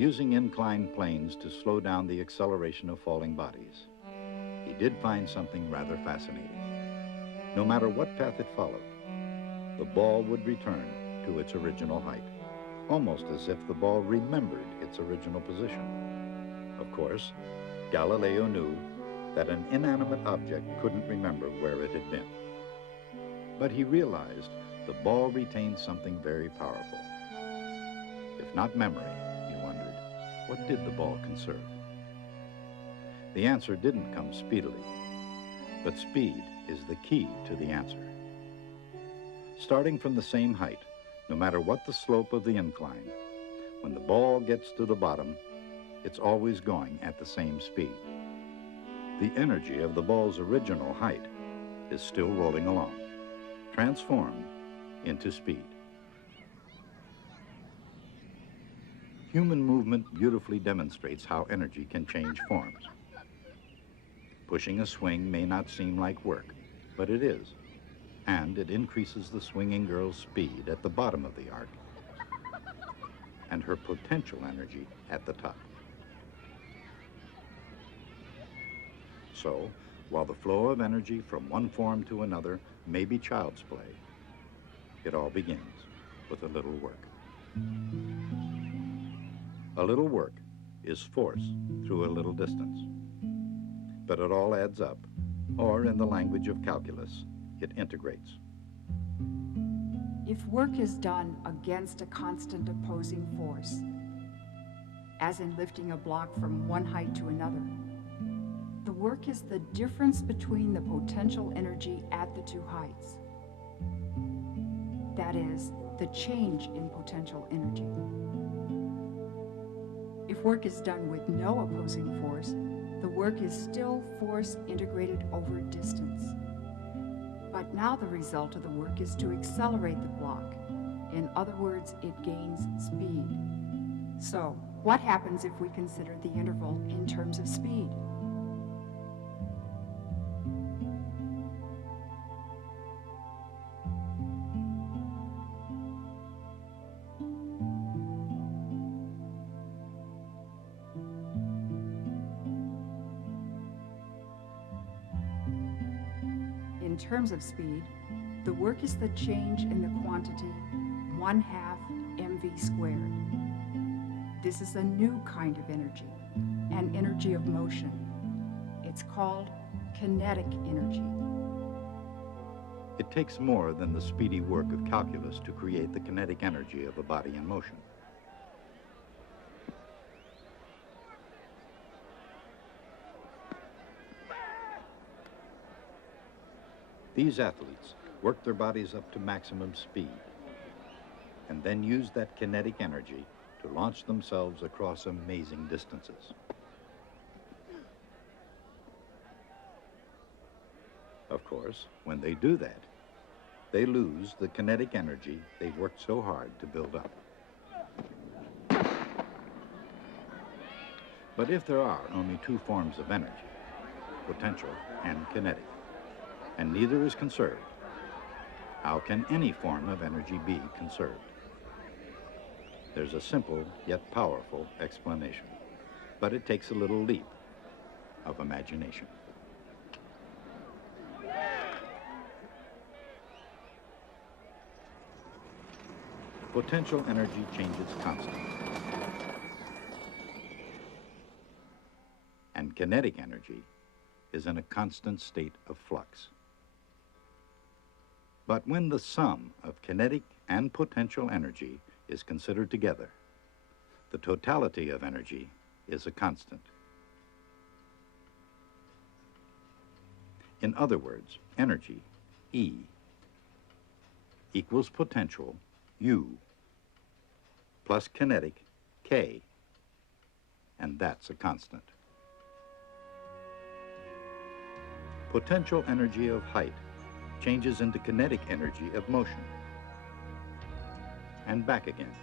using inclined planes to slow down the acceleration of falling bodies. He did find something rather fascinating. No matter what path it followed, the ball would return to its original height, almost as if the ball remembered its original position. Of course, Galileo knew that an inanimate object couldn't remember where it had been. But he realized the ball retained something very powerful. If not memory, he wondered, what did the ball conserve? The answer didn't come speedily, but speed is the key to the answer. Starting from the same height, no matter what the slope of the incline, when the ball gets to the bottom, it's always going at the same speed. The energy of the ball's original height is still rolling along, transformed into speed. Human movement beautifully demonstrates how energy can change forms. Pushing a swing may not seem like work, but it is, and it increases the swinging girl's speed at the bottom of the arc and her potential energy at the top. So, while the flow of energy from one form to another may be child's play, it all begins with a little work. A little work is force through a little distance. But it all adds up, or in the language of calculus, it integrates. If work is done against a constant opposing force, as in lifting a block from one height to another, the work is the difference between the potential energy at the two heights. That is, the change in potential energy. If work is done with no opposing force, the work is still force integrated over distance. But now the result of the work is to accelerate the block. In other words, it gains speed. So, what happens if we consider the interval in terms of speed? In terms of speed, the work is the change in the quantity 1/2 mv squared. This is a new kind of energy, an energy of motion. It's called kinetic energy. It takes more than the speedy work of calculus to create the kinetic energy of a body in motion. These athletes work their bodies up to maximum speed and then use that kinetic energy to launch themselves across amazing distances. Of course, when they do that, they lose the kinetic energy they've worked so hard to build up. But if there are only two forms of energy, potential and kinetic, and neither is conserved, how can any form of energy be conserved? There's a simple yet powerful explanation, but it takes a little leap of imagination. Potential energy changes constantly, and kinetic energy is in a constant state of flux. But when the sum of kinetic and potential energy is considered together, the totality of energy is a constant. In other words, energy, E, equals potential, U, plus kinetic, K, and that's a constant. Potential energy of height changes into kinetic energy of motion, and back again.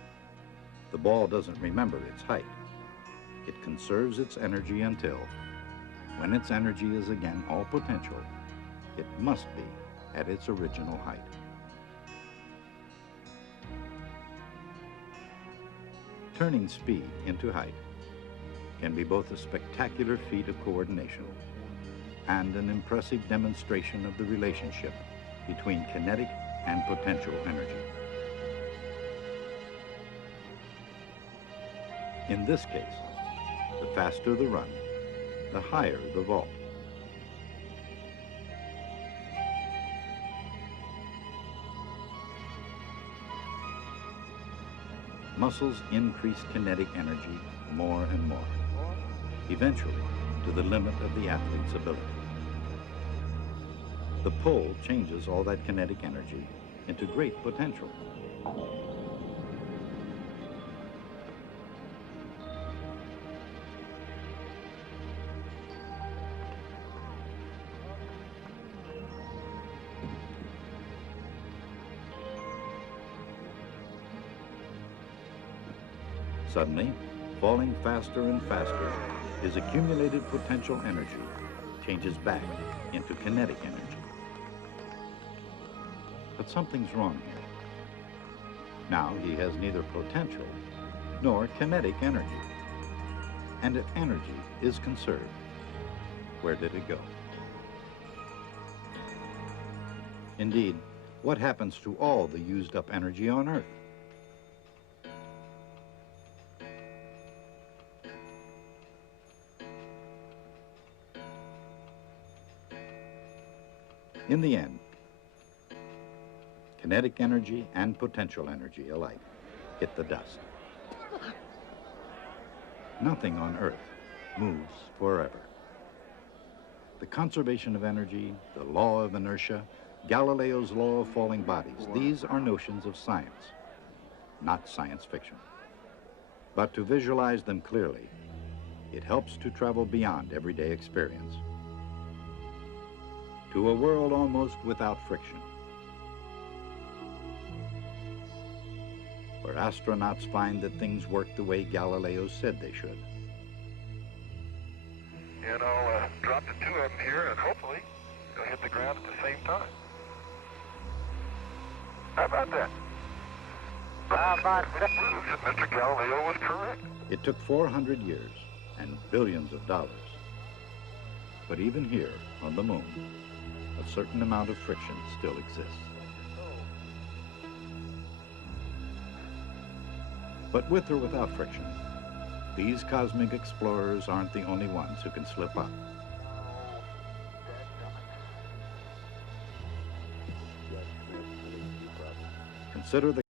The ball doesn't remember its height. It conserves its energy until, when its energy is again all potential, it must be at its original height. Turning speed into height can be both a spectacular feat of coordination and an impressive demonstration of the relationship between kinetic and potential energy. In this case, the faster the run, the higher the vault. Muscles increase kinetic energy more and more, eventually to the limit of the athlete's ability. The pull changes all that kinetic energy into great potential. Suddenly, falling faster and faster, his accumulated potential energy changes back into kinetic energy. But something's wrong here. Now he has neither potential nor kinetic energy. And if energy is conserved, where did it go? Indeed, what happens to all the used up energy on Earth? In the end, kinetic energy and potential energy alike hit the dust. Nothing on Earth moves forever. The conservation of energy, the law of inertia, Galileo's law of falling bodies, these are notions of science, not science fiction. But to visualize them clearly, it helps to travel beyond everyday experience to a world almost without friction, where astronauts find that things work the way Galileo said they should. And I'll drop the two of them here, and hopefully they'll hit the ground at the same time. How about that? Mr. Galileo was correct. It took 400 years and billions of dollars. But even here, on the moon, a certain amount of friction still exists. But with or without friction, these cosmic explorers aren't the only ones who can slip up. Consider the